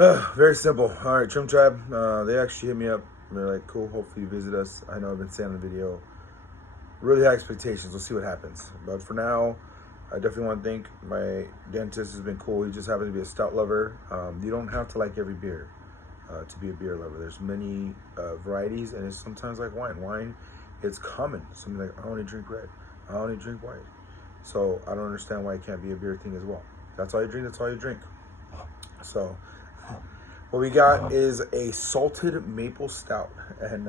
Very simple. All right, Trimtab. They actually hit me up. They're like, cool, hopefully you visit us. I know I've been saying in the video, really high expectations. We'll see what happens. But for now, I definitely want to thank my dentist. Has been cool. He just happens to be a stout lover. You don't have to like every beer to be a beer lover. There's many varieties, and it's sometimes like wine. Wine, it's common. Something like, I only drink red. I only drink white. So I don't understand why it can't be a beer thing as well. That's all you drink, that's all you drink. So what we got is a salted maple stout. And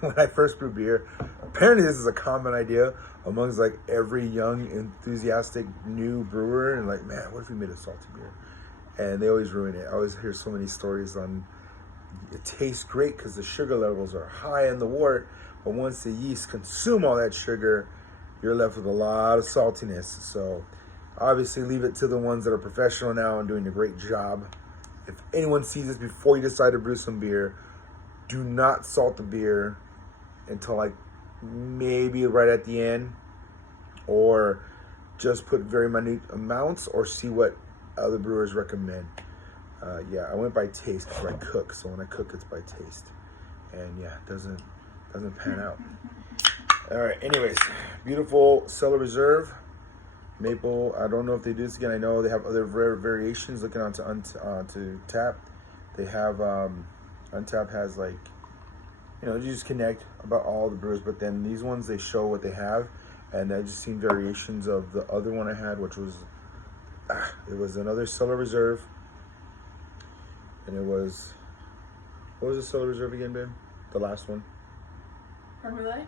when I first brewed beer, apparently this is a common idea amongst like every young, enthusiastic new brewer. And like, man, what if we made a salty beer? And they always ruin it. I always hear so many stories on it tastes great because the sugar levels are high in the wort, but once the yeast consume all that sugar, you're left with a lot of saltiness. So obviously leave it to the ones that are professional now and doing a great job. If anyone sees this before you decide to brew some beer, do not salt the beer until like maybe right at the end, or just put very minute amounts, or see what other brewers recommend. Yeah, I went by taste because I cook. So when I cook, it's by taste. And yeah, it doesn't pan out. All right, anyways, beautiful Cellar Reserve maple. I don't know if they do this again. I know they have other rare variations. Looking onto Tap, they have Untap has, like, you know, you just connect about all the brewers, but then these ones, they show what they have. And I just seen variations of the other one I had, which was it was another Cellar Reserve, and it was, what was the Cellar Reserve again, babe? The last one. Creme brulee?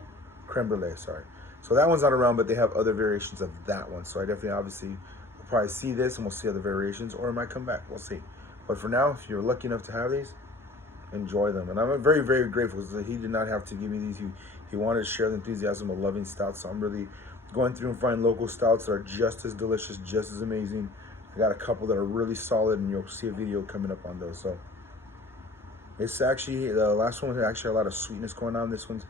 Creme brulee, sorry. So that one's not around, but they have other variations of that one. So I definitely, obviously, will probably see this and we'll see other variations, or it might come back. We'll see. But for now, if you're lucky enough to have these, enjoy them. And I'm very, very grateful because he did not have to give me these. He wanted to share the enthusiasm of loving stouts. So I'm really going through and finding local stouts that are just as delicious, just as amazing. I got a couple that are really solid, and you'll see a video coming up on those. So it's actually, the last one was actually a lot of sweetness going on. This one's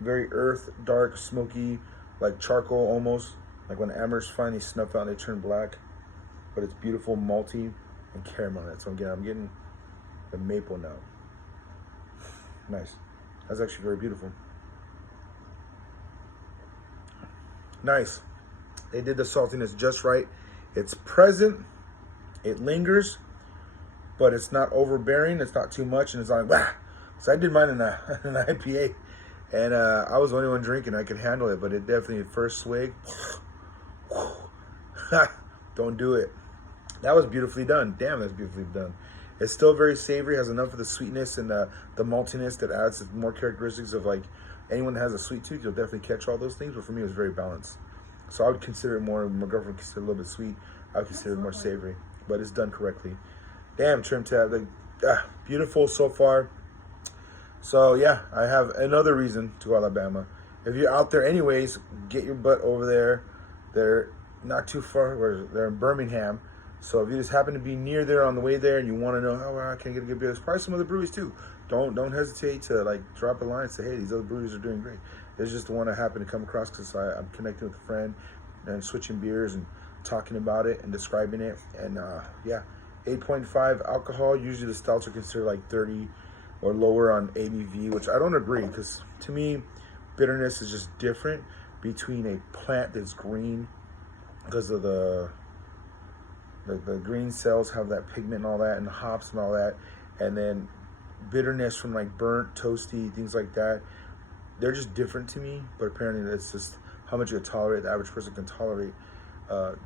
very earth, dark, smoky, like charcoal almost. Like when hammers finally snuff out and they turn black. But it's beautiful, malty, and caramel in it. So I'm getting the maple now. Nice. That's actually very beautiful. Nice. They did the saltiness just right. It's present, it lingers, but it's not overbearing. It's not too much, and it's not like, wah. So I did mine in an IPA, and I was the only one drinking. I could handle it, but it definitely, first swig, don't do it. That was beautifully done. Damn, that's beautifully done. It's still very savory, has enough of the sweetness and the maltiness that adds more characteristics of, like, anyone that has a sweet tooth, you'll definitely catch all those things, but for me, it was very balanced. So I would consider it more, my girlfriend consider it a little bit sweet. I would consider it more savory, but it's done correctly. Damn, Trimtab, like, beautiful so far. So yeah, I have another reason to Alabama. If you're out there anyways, get your butt over there. They're not too far, they're in Birmingham. So if you just happen to be near there on the way there and you want to know, how I can get a good beer, there's probably some other breweries too. Don't hesitate to, like, drop a line and say, hey, these other breweries are doing great. It's just the one I happen to come across because I'm connecting with a friend and switching beers and talking about it and describing it. And yeah, 8.5 alcohol. Usually the stouts are considered like 30 or lower on ABV, which I don't agree, because to me, bitterness is just different between a plant that's green, because of the green cells have that pigment and all that, and the hops and all that, and then bitterness from like burnt, toasty, things like that. They're just different to me, but apparently that's just how much you tolerate. The average person can tolerate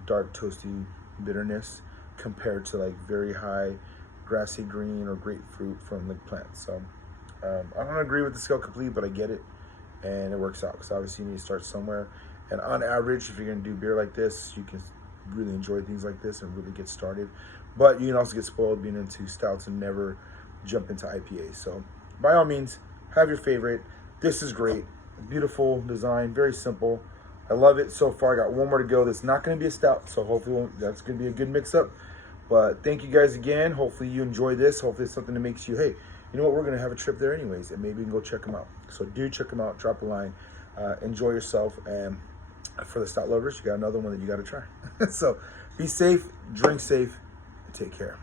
dark, toasty bitterness compared to like very high grassy green or grapefruit from the plant. So I don't agree with the scale completely, but I get it, and it works out because obviously you need to start somewhere. And on average, if you're gonna do beer like this, you can really enjoy things like this and really get started. But you can also get spoiled being into stouts and never jump into IPAs. So by all means, have your favorite. This is great. Beautiful design, very simple. I love it so far. I got one more to go. That's not going to be a stout, so hopefully that's going to be a good mix-up. But thank you guys again. Hopefully you enjoy this. Hopefully it's something that makes you, hey, you know what, we're going to have a trip there anyways, and maybe we can go check them out. So do check them out. Drop a line. Enjoy yourself. And for the stout lovers, you got another one that you got to try. So be safe, drink safe, and take care.